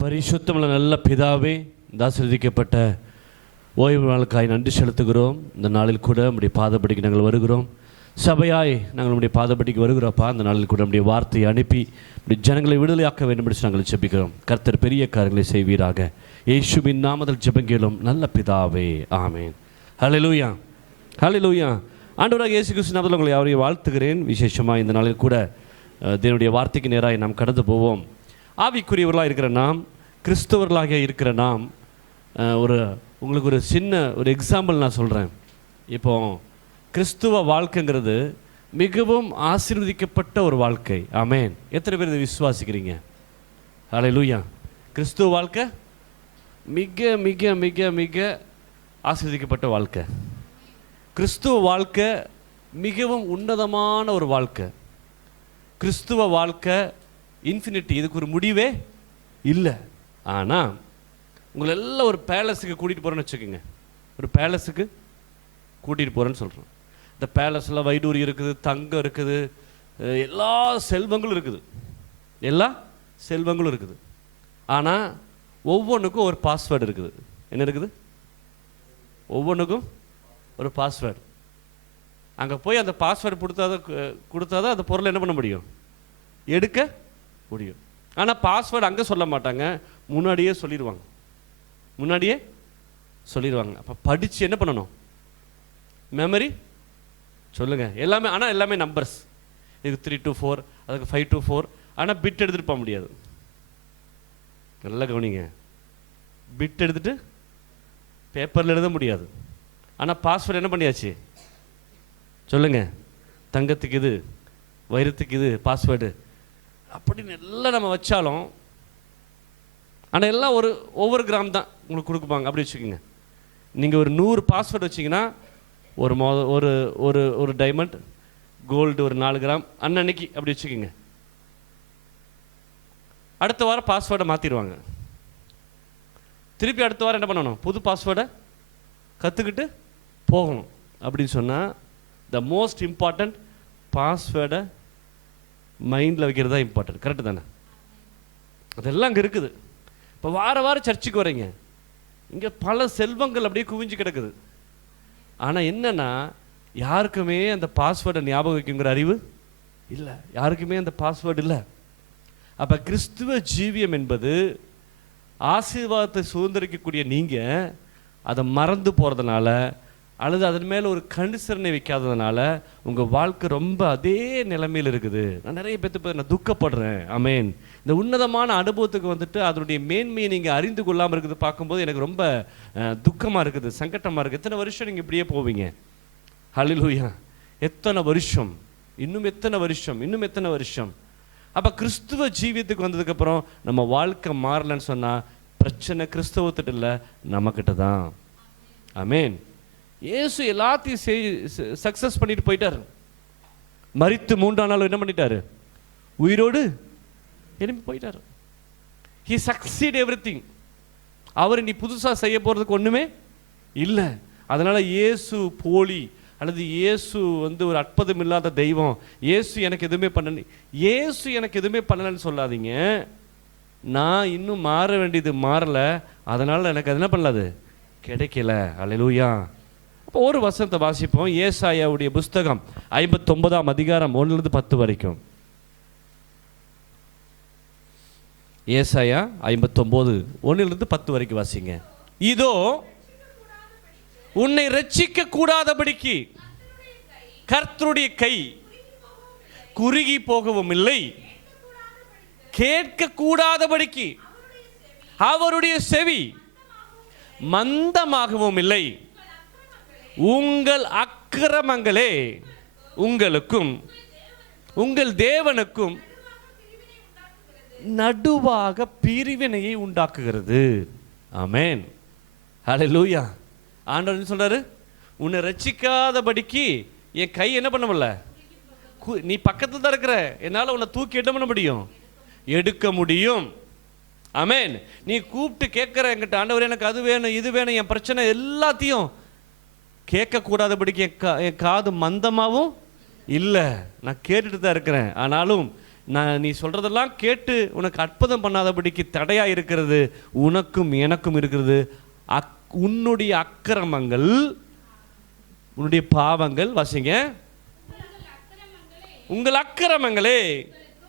பரிசுத்தமுள்ள நல்ல பிதாவே, இந்த ஆசீர்வதிக்கப்பட்ட ஓய்வு நாளுக்காய் நன்றி செலுத்துகிறோம். இந்த நாளில் கூட நம்முடைய பாதப்படிக்கு நாங்கள் வருகிறோம். சபையாய் நாங்கள் நம்முடைய பாதப்படிக்கு வருகிறோப்பா. இந்த நாளில் கூட நம்முடைய வார்த்தையை அனுப்பி நம்முடைய ஜனங்களை விடுதலையாக்க வேண்டும் என்று நாங்கள் ஜெபிக்கிறோம். கர்த்தர் பெரிய காரியங்களை செய்வீராக. இயேசுவின் நாமத்தில் ஜெபங்கேளும் நல்ல பிதாவே, ஆமேன். ஹல்லேலூயா, ஹல்லேலூயா. ஆண்டவராக இயேசு கிறிஸ்து நாமத்தில் உங்களை யாரையும் வாழ்த்துகிறேன். விசேஷமாக இந்த நாளில் கூட தேவனுடைய வார்த்தைக்கு நேராக நாம் கடந்து போவோம். ஆவிக்குரியவர்களாக இருக்கிற நாம், கிறிஸ்தவர்களாக இருக்கிற நாம், உங்களுக்கு ஒரு சின்ன ஒரு எக்ஸாம்பிள் நான் சொல்கிறேன். இப்போ கிறிஸ்துவ வாழ்க்கைங்கிறது மிகவும் ஆசீர்வதிக்கப்பட்ட ஒரு வாழ்க்கை. ஆமேன். எத்தனை பேர் இதை விசுவாசிக்கிறீங்க? ஹல்லேலூயா. கிறிஸ்துவ வாழ்க்கை மிக மிக மிக மிக ஆசீர்வதிக்கப்பட்ட வாழ்க்கை. கிறிஸ்துவ வாழ்க்கை மிகவும் உன்னதமான ஒரு வாழ்க்கை. கிறிஸ்துவ வாழ்க்கை இன்ஃபினிட்டி, இதுக்கு ஒரு முடிவே இல்லை. ஆனால் உங்களை எல்லாம் ஒரு பேலஸுக்கு கூட்டிகிட்டு போகிறேன்னு வச்சுக்கோங்க. ஒரு பேலஸுக்கு கூட்டிகிட்டு போகிறேன்னு சொல்கிறோம். இந்த பேலஸில் வைடூரி இருக்குது, தங்கம் இருக்குது, எல்லா செல்வங்களும் இருக்குது, எல்லா செல்வங்களும் இருக்குது. ஆனால் ஒவ்வொன்றுக்கும் ஒரு பாஸ்வேர்டு இருக்குது. என்ன இருக்குது? ஒவ்வொன்றுக்கும் ஒரு பாஸ்வேர்டு. அங்கே போய் அந்த பாஸ்வேர்டு கொடுத்தாதான் அந்த பொருளை என்ன பண்ண முடியும்? எடுக்க முடியும். ஆனால் பாஸ்வேர்டு அங்கே சொல்ல மாட்டாங்க, முன்னாடியே சொல்லிடுவாங்க. அப்போ படித்து என்ன பண்ணணும்? மெமரி சொல்லுங்கள் எல்லாமே. ஆனால் எல்லாமே நம்பர்ஸ். இதுக்கு 3 to 4, அதுக்கு 5 to 4. ஆனால் பிட் எடுத்துகிட்டு போக முடியாது. நல்லா கவனிங்க. பிட் எடுத்துகிட்டு பேப்பரில் எழுத முடியாது. ஆனால் பாஸ்வேர்டு என்ன பண்ணியாச்சு? சொல்லுங்கள். தங்கத்துக்கு இது, வைரத்துக்கு இது பாஸ்வேர்டு அப்படின்னு எல்லாம் நம்ம வச்சாலும், ஆனால் எல்லாம் ஒவ்வொரு கிராம் தான் உங்களுக்கு கொடுக்குப்பாங்க. அப்படி வச்சுக்கோங்க. நீங்கள் ஒரு 100 பாஸ்வேர்டு வச்சிங்கன்னா ஒரு டைமண்ட், கோல்டு ஒரு 4 கிராம் அன்னன்னைக்கு அப்படி வச்சுக்கோங்க. அடுத்த வாரம் பாஸ்வேர்டை மாற்றிடுவாங்க. திருப்பி அடுத்த வாரம் என்ன பண்ணணும்? புது பாஸ்வேர்டை கற்றுக்கிட்டு போகணும். அப்படின்னு சொன்னால் த மோஸ்ட் இம்பார்ட்டண்ட் பாஸ்வேர்டை மைண்டில் வைக்கிறது தான் இம்பார்ட்டன்ட். கரெக்டு தானே? அதெல்லாம் அங்கே இருக்குது. இப்போ வாரம் சர்ச்சுக்கு வரீங்க, இங்கே பல செல்வங்கள் அப்படியே குவிஞ்சு கிடக்குது. ஆனால் என்னென்னா யாருக்குமே அந்த பாஸ்வேர்டை ஞாபகம் வைக்குங்கிற அறிவு இல்லை. யாருக்குமே அந்த பாஸ்வேர்டு இல்லை. அப்போ கிறிஸ்துவ ஜீவியம் என்பது ஆசீர்வாதத்தை சுதந்திரிக்கக்கூடிய நீங்கள் அதை மறந்து போகிறதுனால, அல்லது அதன் மேலே ஒரு கணிசரணை வைக்காததுனால உங்கள் வாழ்க்கை ரொம்ப அதே நிலைமையில் இருக்குது. நான் நிறைய பேர்த்து நான் துக்கப்படுறேன். ஆமேன். இந்த உன்னதமான அனுபவத்துக்கு வந்துட்டு அதனுடைய மேன்மையை நீங்கள் அறிந்து கொள்ளாமல் இருக்குது பார்க்கும்போது எனக்கு ரொம்ப துக்கமாக இருக்குது, சங்கட்டமாக இருக்குது. எத்தனை வருஷம் நீங்கள் இப்படியே போவீங்க? ஹல்லேலூயா. எத்தனை வருஷம்? இன்னும் எத்தனை வருஷம்? அப்போ கிறிஸ்துவ ஜீவியத்துக்கு வந்ததுக்கப்புறம் நம்ம வாழ்க்கை மாறலன்னு சொன்னால் பிரச்சனை கிறிஸ்தவத்திட்ட இல்லை, நம்மக்கிட்ட தான். ஆமேன். இயேசு எல்லாத்தையும் சக்ஸஸ் பண்ணிட்டு போயிட்டார். மரித்து 3ஆம் நாள் என்ன பண்ணிட்டாரு? உயிரோடு எழும்பி போயிட்டார். He succeed everything. அவர் நீ புதுசாக செய்ய போகிறதுக்கு ஒன்றுமே இல்லை. அதனால் இயேசு போலி அல்லது இயேசு ஒரு அற்புதம் இல்லாத தெய்வம், இயேசு எனக்கு எதுவுமே பண்ணலன்னு சொல்லாதீங்க. நான் இன்னும் மாற வேண்டியது மாறலை, அதனால் எனக்கு அது என்ன பண்ணலாது கிடைக்கல. அல்லேலூயா. அப்போ ஒரு வசனத்தை வாசிப்போம். ஏசாயாவுடைய புஸ்தகம் 59ஆம் அதிகாரம் 1-10 வரைக்கும். ஏசாயா 59 1-10 வரைக்கும் வாசிங்க. இதோ உன்னை ரட்சிக்க கூடாதபடிக்கு கர்த்தருடைய கை குறுகி போகவும் இல்லை, கேட்க கூடாதபடிக்கு அவருடைய செவி மந்தமாகவும் இல்லை. உங்கள் அக்கிரமங்களே உங்களுக்கும் உங்கள் தேவனுக்கும் நடுவாக பிரிவினையை உண்டாக்குகிறது. ஆமேன். ஹல்லேலூயா. ஆண்டவர் சொல்றாரு, உன்னை ரட்சிக்காதபடிக்கு என் கை என்ன பண்ண முடியல, நீ பக்கத்தில் தான் இருக்கிற, என்னால் உன்னை தூக்கி என்ன பண்ண முடியும்? எடுக்க முடியும். ஆமேன். நீ கூப்பிட்டு கேட்குற என்கிட்ட, ஆண்டவர் எனக்கு அது வேணும் இது வேணும், என் பிரச்சனை எல்லாத்தையும் கேட்கக்கூடாதபடிக்கு என் காது மந்தமாகவும் இல்லை, நான் கேட்டுட்டு தான் இருக்கிறேன். ஆனாலும் நீ சொல்றதெல்லாம் கேட்டு உனக்கு அற்புதம் பண்ணாதபடிக்கு தடையா இருக்கிறது உனக்கும் எனக்கும் இருக்கிறது. உன்னுடைய அக்கிரமங்கள், உன்னுடைய பாவங்கள். வாசிங்க. உங்கள் அக்கிரமங்களே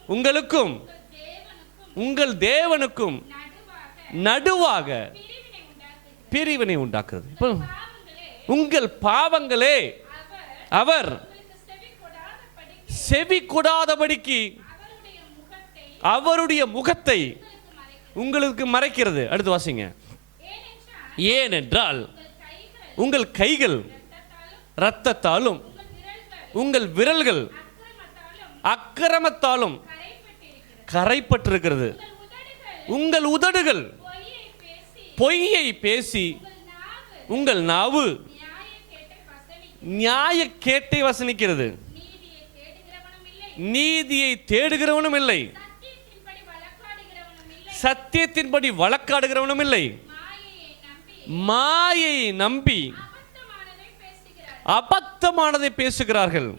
உங்களுக்கும் உங்கள் தேவனுக்கும் நடுவாக பிரிவினை உண்டாக்குறது. இப்போ உங்கள் பாவங்களே அவர் செவி கொடாதபடிக்கு அவருடைய முகத்தை உங்களுக்கு மறைக்கிறது. அடுத்து வாசிங்க. ஏனென்றால் உங்கள் கைகள் இரத்தத்தாலும் உங்கள் விரல்கள் அக்கிரமத்தாலும் கரைப்பட்டிருக்கிறது. உங்கள் உதடுகள் பொய்யை பேசி உங்கள் நாவு நியாய கேட்டை வசனிக்கிறது. நீதியை தேடுகிறவனும் இல்லை, சத்தியத்தின்படி வழக்காடுகிறவனும் இல்லை. மாயை நம்பி அபத்தமானதை பேசுகிறார்கள்.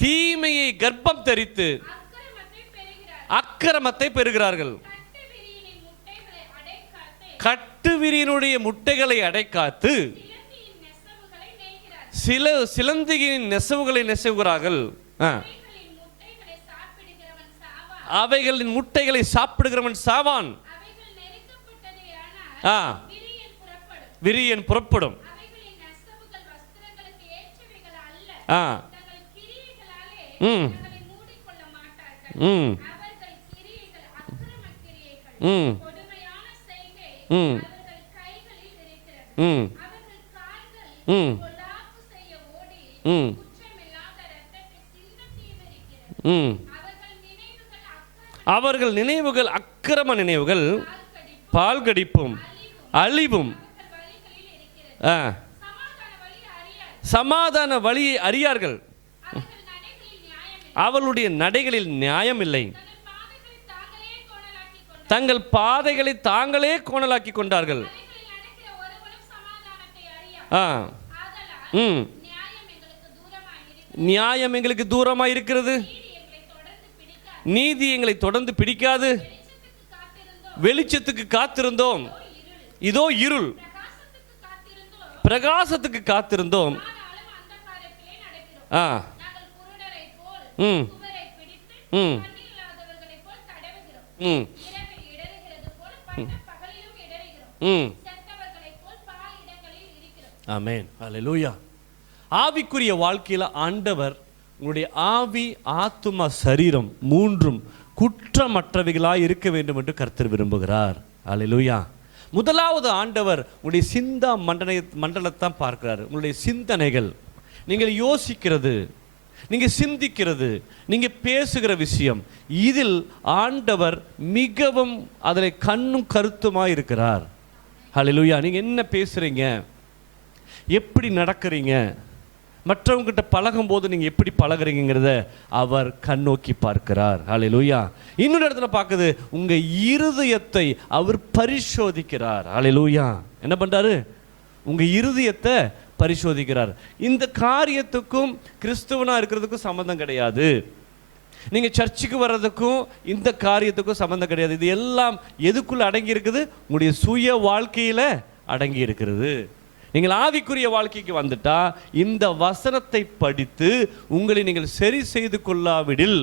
தீமையை கர்ப்பம் தரித்து அக்கிரமத்தை பெறுகிறார்கள். கட்டுவிரியனுடைய முட்டைகளை அடைக்காத்து சிலந்தியின் நெசவுகளை நெசவுகிறார்கள். அவைகளின் முட்டைகளை சாப்பிடுகிறவன் சாவான். விரியன் புறப்படும். அவர்கள் நினைவுகள் அக்கிரம நினைவுகள், பால்கடிப்பும் அழிவும். சமாதான வழியை அறியார்கள். அவளுடைய நடைகளில் நியாயம் இல்லை. தங்கள் பாதைகளை தாங்களே கோணலாக்கி கொண்டார்கள். நியாயம் எங்களுக்கு தூரமாக இருக்கிறது, நீதி எங்களை தொடர்ந்து பிடிக்காது. வெளிச்சத்துக்கு காத்திருந்தோம், இதோ இருள். பிரகாசத்துக்கு காத்திருந்தோம், ஆமென், அல்லேலூயா. ஆவிக்குரிய வாழ்க்கையில் ஆண்டவர் உங்களுடைய ஆவி, ஆத்துமா, சரீரம் மூன்றும் குற்றமற்றவைகளாய் இருக்க வேண்டும் என்று கர்த்தர் விரும்புகிறார். அல்லேலூயா. முதலாவது ஆண்டவர் உங்களுடைய சிந்தா மண்டலத்தான் பார்க்கிறார். உங்களுடைய சிந்தனைகள், நீங்கள் யோசிக்கிறது, நீங்கள் சிந்திக்கிறது, நீங்கள் பேசுகிற விஷயம், இதில் ஆண்டவர் மிகவும் அதில் கண்ணும் கருத்துமாய் இருக்கிறார். அல்லேலூயா. நீங்கள் என்ன பேசுகிறீங்க, எப்படி நடக்கிறீங்க, மற்றவங்கிட்ட பழகும் போது நீங்கள் எப்படி பழகிறீங்கிறத அவர் கண்ணோக்கி பார்க்கிறார். அல்லேலூயா. இன்னொரு இடத்துல பார்க்குது, உங்கள் இருதயத்தை அவர் பரிசோதிக்கிறார். அல்லேலூயா. என்ன பண்ணுறாரு? உங்கள் இருதயத்தை பரிசோதிக்கிறார். இந்த காரியத்துக்கும் கிறிஸ்துவனாக இருக்கிறதுக்கும் சம்மந்தம் கிடையாது. நீங்கள் சர்ச்சுக்கு வர்றதுக்கும் இந்த காரியத்துக்கும் சம்மந்தம் கிடையாது. இது எல்லாம் எதுக்குள்ளே அடங்கி இருக்குது? உங்களுடைய சுய வாழ்க்கையில் அடங்கி இருக்கிறது. நீங்கள் ஆவிக்குரிய வாழ்க்கைக்கு வந்துட்டா இந்த வசனத்தை படித்து உங்களை நீங்கள் சரி செய்து கொள்ளாவிடில்,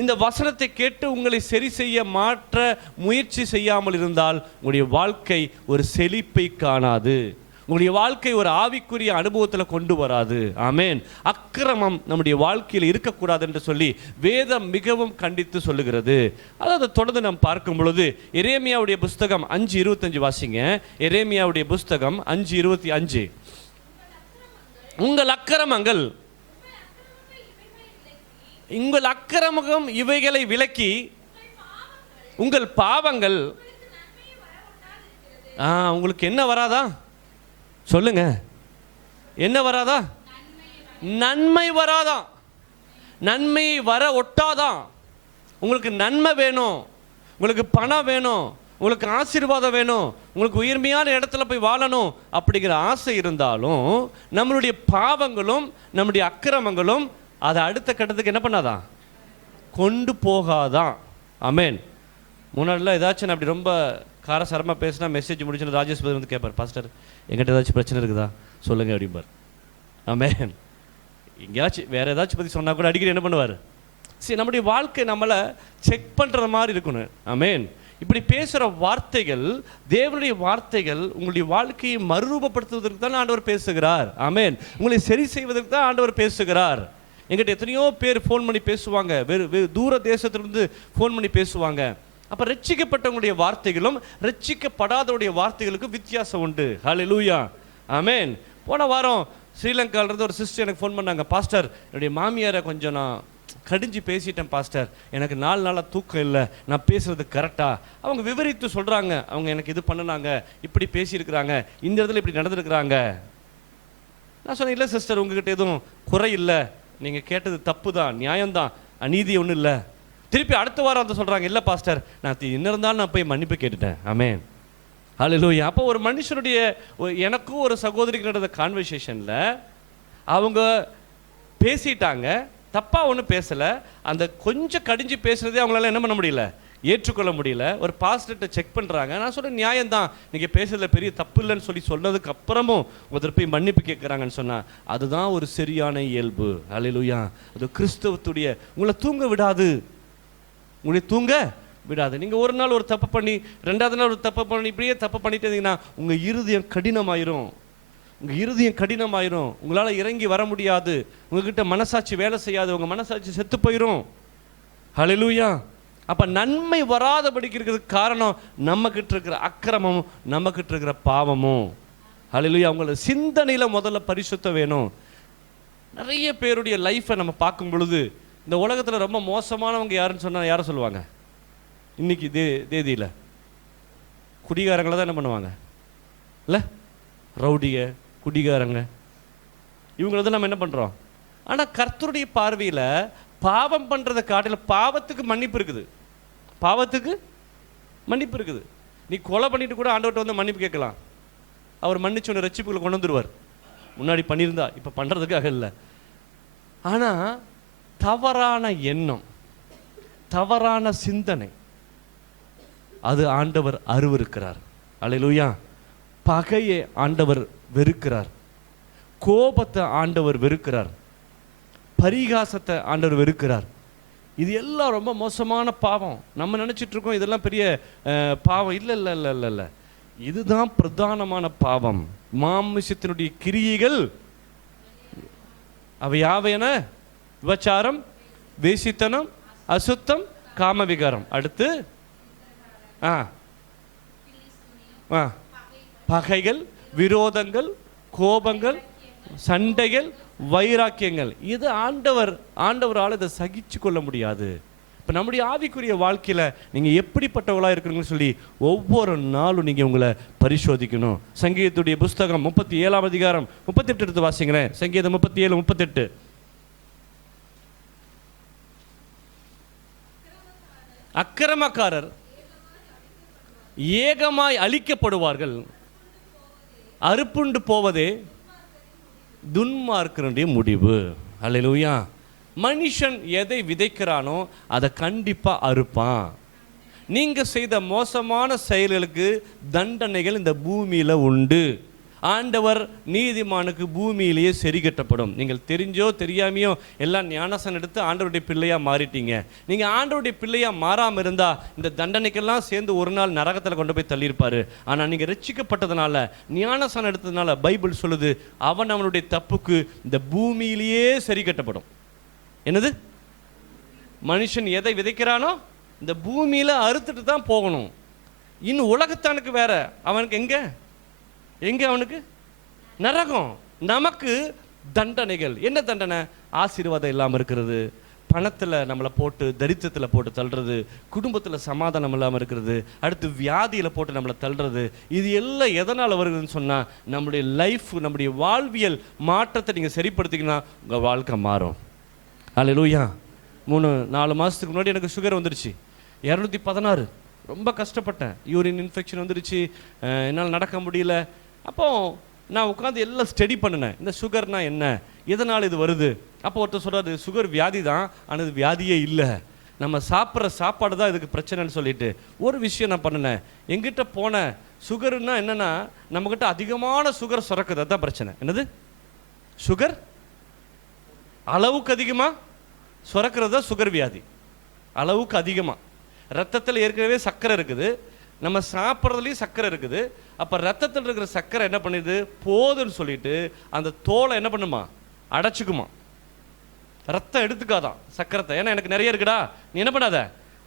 இந்த வசனத்தை கேட்டு உங்களை சரி செய்ய மாற்ற முயற்சி செய்யாமல் இருந்தால் உங்களுடைய வாழ்க்கை ஒரு செழிப்பை காணாது. உங்களுடைய வாழ்க்கை ஒரு ஆவிக்குரிய அனுபவத்தில் கொண்டு வராது. ஆமென். அக்கிரமம் நம்முடைய வாழ்க்கையில் இருக்கக்கூடாது என்று சொல்லி வேதம் மிகவும் கண்டித்து சொல்லுகிறது. அதாவது தொடர்ந்து நாம் பார்க்கும் பொழுது எரேமியாவுடைய புஸ்தகம் 5:25 வாசிங்க. எரேமியாவுடைய புஸ்தகம் 5:25. உங்கள் அக்கிரமங்கள் இவைகளை விலக்கி உங்கள் பாவங்கள். உங்களுக்கு என்ன வராதா? சொல்லுங்க, என்ன வராதா? நன்மை வராதா? நன்மை வர ஒட்டாதான். உங்களுக்கு நன்மை வேணும், உங்களுக்கு பணம் வேணும், உங்களுக்கு ஆசீர்வாதம் வேணும், உங்களுக்கு உயர்மையான இடத்துல போய் வாழணும் அப்படிங்கிற ஆசை இருந்தாலும் நம்மளுடைய பாவங்களும் நம்முடைய அக்கிரமங்களும் அதை அடுத்த கட்டத்துக்கு என்ன பண்ணாதான்? கொண்டு போகாதான். ஆமென். முன்னாடிலாம் ஏதாச்சும் நான் அப்படி ரொம்ப காரசாரமாக பேசினா மெசேஜ் முடிச்சுன்னு ராஜேஷ் வந்து கேட்பார், பாஸ்டர் எங்கிட்ட ஏதாச்சும் பிரச்சனை இருக்குதா சொல்லுங்கள் அப்படிம்பார். ஆமென். எங்கேயாச்சும் வேறு ஏதாச்சும் பற்றி சொன்னால் கூட அடிக்கடி என்ன பண்ணுவார், சரி நம்முடைய வாழ்க்கை நம்மளை செக் பண்ணுற மாதிரி இருக்கணும். ஆமென். இப்படி பேசுகிற வார்த்தைகள், தேவனுடைய வார்த்தைகள் உங்களுடைய வாழ்க்கையை மறுரூபப்படுத்துவதற்கு தான் ஆண்டவர் பேசுகிறார். ஆமென். உங்களை சரி செய்வதற்கு தான் ஆண்டவர் பேசுகிறார். எங்கிட்ட எத்தனையோ பேர் ஃபோன் பண்ணி பேசுவாங்க, தூர தேசத்திலிருந்து ஃபோன் பண்ணி பேசுவாங்க. அப்போ ரட்சிக்கப்பட்டவங்களுடைய வார்த்தைகளும் ரட்சிக்கப்படாதவருடைய வார்த்தைகளுக்கும் வித்தியாசம் உண்டு. ஹல்லேலூயா. ஆமென். போன வாரம் ஸ்ரீலங்காவிலிருந்து ஒரு சிஸ்டர் எனக்கு ஃபோன் பண்ணாங்க, பாஸ்டர் என்னுடைய மாமியாரை கொஞ்சம் நான் கடிஞ்சு பேசிட்டேன் பாஸ்டர், எனக்கு 4 நாளாக தூக்கம் இல்லை, நான் பேசுறது கரெக்டா? அவங்க விவரித்து சொல்கிறாங்க, அவங்க எனக்கு இது பண்ணினாங்க, இப்படி பேசியிருக்கிறாங்க, இந்த இடத்துல இப்படி நடந்துருக்கிறாங்க. நான் சொன்னேன், இல்லை சிஸ்டர் உங்ககிட்ட எதுவும் குறை இல்லை, நீங்கள் கேட்டது தப்பு தான், நியாயம்தான், அநீதி ஒன்றும் இல்லை. திருப்பி அடுத்த வாரம் வந்து சொல்கிறாங்க, இல்லை பாஸ்டர் நான் என்ன இருந்தாலும் நான் போய் மன்னிப்பு கேட்டுட்டேன். ஆமென். ஹல்லேலூயா. அப்போ ஒரு மனுஷனுடைய எனக்கும் ஒரு சகோதரிக்கு நடந்த கான்வர்சேஷனில் அவங்க பேசிட்டாங்க, தப்பாக ஒன்றும் பேசலை, அந்த கொஞ்சம் கடிஞ்சு பேசுகிறதே அவங்களால என்ன பண்ண முடியல, ஏற்றுக்கொள்ள முடியல. ஒரு பாஸ்டர்கிட்ட செக் பண்ணுறாங்க, நான் சொல்கிறேன் நியாயம்தான், நீங்கள் பேசுறதுல பெரிய தப்பு இல்லைன்னு சொல்லி சொன்னதுக்கு அப்புறமும் ஒருத்தர் போய் மன்னிப்பு கேட்குறாங்கன்னு சொன்னால் அதுதான் ஒரு சரியான இயல்பு. ஹல்லேலூயா. அது கிறிஸ்தவத்துடைய உங்களை தூங்க விடாது, உங்களை தூங்க விடாது. நீங்கள் ஒரு நாள் ஒரு தப்பு பண்ணி 2வது நாள் ஒரு தப்பு பண்ணி இப்படியே தப்பு பண்ணிட்டு இருந்தீங்கன்னா உங்கள் இருதயம் கடினமாயிரும், உங்கள் இருதயம் கடினமாயிரும், உங்களால் இறங்கி வர முடியாது, உங்ககிட்ட மனசாட்சி வேலை செய்யாது, உங்கள் மனசாட்சி செத்து போயிடும். ஹல்லேலூயா. அப்போ நன்மை வராதபடிக்கு இருக்கிறதுக்கு காரணம் நம்மக்கிட்ட இருக்கிற அக்கிரமமும் நம்மக்கிட்ட இருக்கிற பாவமும். ஹல்லேலூயா. அவங்களோட சிந்தனையில் முதல்ல பரிசுத்தம் வேணும். நிறைய பேருடைய லைஃப்பை நம்ம பார்க்கும் பொழுது இந்த உலகத்தில் ரொம்ப மோசமானவங்க யாருன்னு சொன்னால் யாரை சொல்லுவாங்க? இன்னைக்கு தேதியில் குடிகாரங்களை தான் என்ன பண்ணுவாங்க, இல்லை ரவுடிக குடிகாரங்க, இவங்கள தான் நம்ம என்ன பண்ணுறோம். ஆனால் கர்த்தருடைய பார்வையில் பாவம் பண்ணுறதை காட்டில் பாவத்துக்கு மன்னிப்பு இருக்குது, பாவத்துக்கு மன்னிப்பு இருக்குது. நீ கொலை பண்ணிட்டு கூட ஆண்டவர்கிட்ட வந்து மன்னிப்பு கேட்கலாம், அவர் மன்னிச்சு ஒன்று ரட்சிப்புகளை கொண்டு வந்துடுவார். முன்னாடி பண்ணியிருந்தா இப்போ பண்ணுறதுக்காக இல்லை. ஆனால் தவறான எண்ணம், தவறான சிந்தனை, அது ஆண்டவர் அருவருக்கிறார். அல்லேலூயா. பகையை ஆண்டவர் வெறுக்கிறார், கோபத்தை ஆண்டவர் வெறுக்கிறார், பரிகாசத்தை ஆண்டவர் வெறுக்கிறார். இது எல்லாம் ரொம்ப மோசமான பாவம். நம்ம நினச்சிட்டு இருக்கோம் இதெல்லாம் பெரிய பாவம். இல்லை இல்லை இல்லை இல்லை இல்லை, இதுதான் பிரதானமான பாவம். மாமிசத்தினுடைய கிரியைகள் அவை யாவையென? விபச்சாரம், வேசித்தனம், அசுத்தம், காமவிகாரம். அடுத்து பகைகள், விரோதங்கள், கோபங்கள், சண்டைகள், வைராக்கியங்கள். இது ஆண்டவரால் இதை சகிச்சு கொள்ள முடியாது. இப்போ நம்முடைய ஆவிக்குரிய வாழ்க்கையில் நீங்கள் எப்படிப்பட்டவர்களாக இருக்கிறீங்கன்னு சொல்லி ஒவ்வொரு நாளும் நீங்கள் உங்களை பரிசோதிக்கணும். சங்கீதத்துடைய புஸ்தகம் 37ஆம் அதிகாரம் 38 எடுத்து வாசிங்களேன். சங்கீதம் 37:38. அக்கிரமக்காரர் ஏகமாய் அழிக்கப்படுவார்கள், அறுப்புண்டு போவதே துன்மார்க்கனுடைய முடிவு. அல்லேலூயா. மனுஷன் எதை விதைக்கிறானோ அதை கண்டிப்பா அறுப்பான். நீங்க செய்த மோசமான செயல்களுக்கு தண்டனைகள் இந்த பூமியில உண்டு. ஆண்டவர் நீதிமானுக்கு பூமியிலேயே சரி கட்டப்படும். நீங்கள் தெரிஞ்சோ தெரியாமையோ எல்லாம் ஞானசனம் எடுத்து ஆண்டவருடைய பிள்ளையா மாறிட்டீங்க. நீங்க ஆண்டவருடைய பிள்ளையா மாறாம இருந்தா இந்த தண்டனைக்கெல்லாம் சேர்ந்து ஒரு நாள் நரகத்தில் கொண்டு போய் தள்ளியிருப்பாரு. ஆனா நீங்க ரட்சிக்கப்பட்டதுனால, ஞானசனம் எடுத்ததுனால பைபிள் சொல்லுது, அவனுடைய தப்புக்கு இந்த பூமியிலேயே சரி கட்டப்படும். என்னது? மனுஷன் எதை விதைக்கிறானோ இந்த பூமியில அறுத்துட்டு தான் போகணும். இன்னும் உலகத்தானுக்கு வேற, அவனுக்கு எங்க அவனுக்கு நரகம். நமக்கு தண்டனைகள். என்ன தண்டனை? ஆசீர்வாதம் இல்லாமல் இருக்கிறது, பணத்தில் நம்மளை போட்டு தரித்திரத்தில் போட்டு தள்ளுறது, குடும்பத்தில் சமாதானம் இல்லாமல் இருக்கிறது, அடுத்து வியாதியில் போட்டு நம்மளை தள்ளுறது. இது எல்லாம் எதனால் வருதுன்னு சொன்னால் நம்முடைய லைஃப், நம்முடைய வாழ்வியல் மாற்றத்தை நீங்கள் சரிப்படுத்திங்கன்னா உங்கள் வாழ்க்கை மாறும். அல்லேலூயா. 3-4 மாதத்துக்கு முன்னாடி எனக்கு சுகர் வந்துருச்சு, 216. ரொம்ப கஷ்டப்பட்டேன். யூரின் இன்ஃபெக்ஷன் வந்துருச்சு, என்னால் நடக்க முடியல. அப்போ நான் உட்காந்து எல்லாம் ஸ்டடி பண்ணினேன், இந்த சுகர்னா என்ன, எதனால் இது வருது. அப்போ ஒருத்தர் சொல்கிறாரு, சுகர் வியாதி தான், ஆனால் இது வியாதியே இல்லை, நம்ம சாப்பிட்ற சாப்பாடு தான் இதுக்கு பிரச்சனைன்னு சொல்லிட்டு ஒரு விஷயம் நான் பண்ணினேன். எங்கிட்ட போன சுகருன்னா என்னென்னா, நம்மக்கிட்ட அதிகமான சுகர் சுரக்குது, அதுதான் பிரச்சனை. என்னது? சுகர் அளவுக்கு அதிகமாக சுரக்கிறது தான் சுகர் வியாதி. அளவுக்கு அதிகமாக ரத்தத்தில் ஏற்கனவே சர்க்கரை இருக்குது, நம்ம சாப்பிட்றதுலேயும் சர்க்கரை இருக்குது. அப்போ ரத்தத்தில் இருக்கிற சர்க்கரை என்ன பண்ணுது, போதுன்னு சொல்லிட்டு அந்த தோலை என்ன பண்ணுமா, அடைச்சிக்குமா. ரத்தம் எடுத்துக்காதான் சர்க்கரத்தை. ஏன்னா எனக்கு நிறைய இருக்குடா, நீ என்ன பண்ணாத,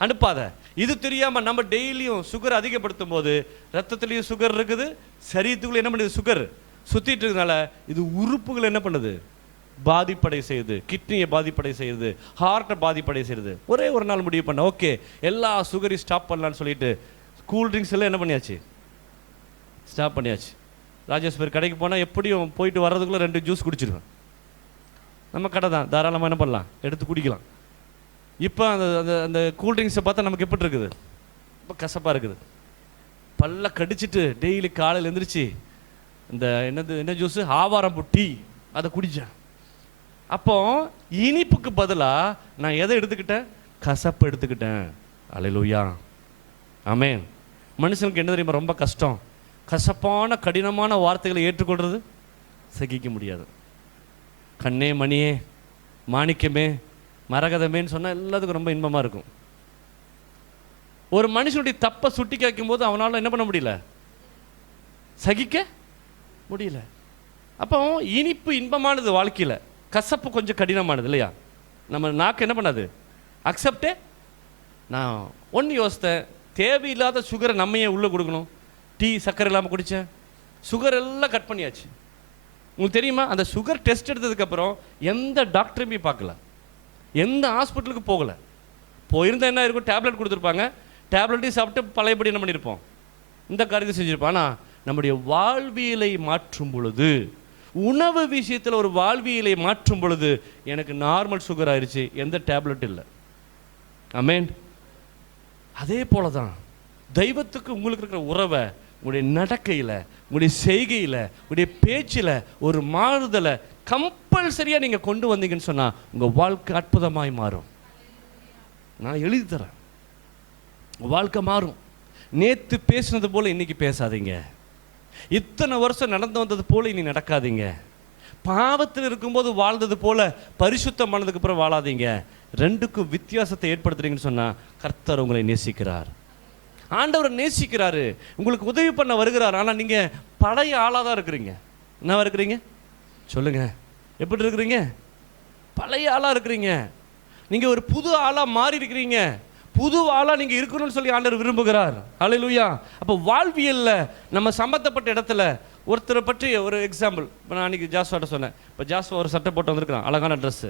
அனுப்பாத. இது தெரியாமல் நம்ம டெய்லியும் சுகர் அதிகப்படுத்தும் போது ரத்தத்துலேயும் சுகர் இருக்குது, சரீரத்துக்குள்ள என்ன பண்ணுது, சுகர் சுற்றிட்டு இருக்கிறதுனால இது உறுப்புகள் என்ன பண்ணுது, பாதிப்படை செய்யுது. கிட்னியை பாதிப்படை செய்யுது, ஹார்ட்டை பாதிப்படை செய்யுது. ஒரே ஒரு நாள் முடிவு பண்ண, ஓகே எல்லா சுகரையும் ஸ்டாப் பண்ணலான்னு சொல்லிட்டு கூல் ட்ரிங்க்ஸ் எல்லாம் என்ன பண்ணியாச்சு, ஸ்டாப் பண்ணியாச்சு. ராஜேஷ் பேர் கடைக்கு போனால் எப்படியும் போயிட்டு வர்றதுக்குள்ளே 2 ஜூஸ் குடிச்சிருவேன். நம்ம கடை தான், தாராளமாக என்ன பண்ணலாம், எடுத்து குடிக்கலாம். இப்போ அந்த அந்த அந்த கூல்ட்ரிங்க்ஸை பார்த்தா நமக்கு எப்படி இருக்குது, ரொம்ப கசப்பாக இருக்குது. பல்ல கடிச்சிட்டு டெய்லி காலையில் எழுந்திரிச்சு இந்த என்ன ஜூஸு, ஆவாரம் டீ, அதை குடித்தேன். அப்போ இனிப்புக்கு பதிலாக நான் எதை எடுத்துக்கிட்டேன், கசப்பு எடுத்துக்கிட்டேன். அல்லேலூயா, ஆமென். மனுஷனுக்கு என்ன தெரியுமா ரொம்ப கஷ்டம், கசப்பான கடினமான வார்த்தைகளை ஏற்றுக்கொள்வது சகிக்க முடியாது. கண்ணே மணியே மாணிக்கமே மரகதமேன்னு சொன்னால் எல்லாத்துக்கும் ரொம்ப இன்பமாக இருக்கும். ஒரு மனுஷனுடைய தப்பை சுட்டி கேட்கும் போது அவனால் என்ன பண்ண முடியல, சகிக்க முடியல. அப்போ இனிப்பு இன்பமானது வாழ்க்கையில், கசப்பு கொஞ்சம் கடினமானது இல்லையா. நம்ம நாக்கு என்ன பண்ணாது, அக்செப்டே. நான் ஒன்று யோசித்தேன், தேவையில்லாத சுகரை நம்மையே உள்ளே கொடுக்கணும். டீ சர்க்கரை இல்லாமல் குடித்தேன், சுகர் எல்லாம் கட் பண்ணியாச்சு. உங்களுக்கு தெரியுமா, அந்த சுகர் டெஸ்ட் எடுத்ததுக்கப்புறம் எந்த டாக்டரையும் போய் பார்க்கல, எந்த ஹாஸ்பிட்டலுக்கு போகலை. போயிருந்தால் என்ன இருக்கும், டேப்லெட் கொடுத்துருப்பாங்க, டேப்லெட்டையும் சாப்பிட்டு பழையபடி என்ன பண்ணியிருப்போம், இந்த காரியத்தை செஞ்சுருப்போம். ஆனால் நம்முடைய வாழ்வியலை மாற்றும் பொழுது, உணவு விஷயத்தில் ஒரு வாழ்வியலை மாற்றும் பொழுது எனக்கு நார்மல் சுகர் ஆயிடுச்சு, எந்த டேப்லெட் இல்லை. ஆமென். அதே போல தான் தெய்வத்துக்கு உங்களுக்கு இருக்கிற உறவை உங்களுடைய நடக்கையில், உங்களுடைய செய்கையில், உங்களுடைய பேச்சில் ஒரு மாறுதலை கம்பல்சரியாக நீங்கள் கொண்டு வந்தீங்கன்னு சொன்னால் உங்கள் வாழ்க்கை அற்புதமாய் மாறும். நான் எழுதி தரேன், உங்கள் வாழ்க்கை மாறும். நேற்று பேசினது போல் இன்னைக்கு பேசாதீங்க, இத்தனை வருஷம் நடந்து வந்தது போல் இனி நடக்காதீங்க, பாவத்தில் இருக்கும்போது வாழ்ந்தது போல பரிசுத்தம் பண்ணதுக்கு அப்புறம் வாழாதீங்க. ரெண்டுக்கும் வித்தியாசத்தை ஏற்படுத்துறீங்கன்னு சொன்னால் கர்த்தர் உங்களை நேசிக்கிறார், ஆண்டவர் நேசிக்கிறாரு, உங்களுக்கு உதவி பண்ண வருகிறார். ஆனால் நீங்கள் பழைய ஆளாக தான் இருக்கிறீங்க. என்ன இருக்கிறீங்க சொல்லுங்க, எப்படி இருக்கிறீங்க, பழைய ஆளாக இருக்கிறீங்க. நீங்கள் ஒரு புது ஆளாக மாறி இருக்கிறீங்க, புது ஆளாக நீங்கள் இருக்கணும்னு சொல்லி ஆண்டவர் விரும்புகிறார். அல்லேலூயா. அப்போ வாழ்வியலில் நம்ம சம்பந்தப்பட்ட இடத்துல ஒருத்தரை பற்றி ஒரு எக்ஸாம்பிள், இப்போ நான் அன்றைக்கி ஜாஸ்வாட்ட சொன்னேன். இப்போ ஜாஸ்வா ஒரு சட்டை போட்டு வந்திருக்கிறான், அழகான ட்ரெஸ்ஸு.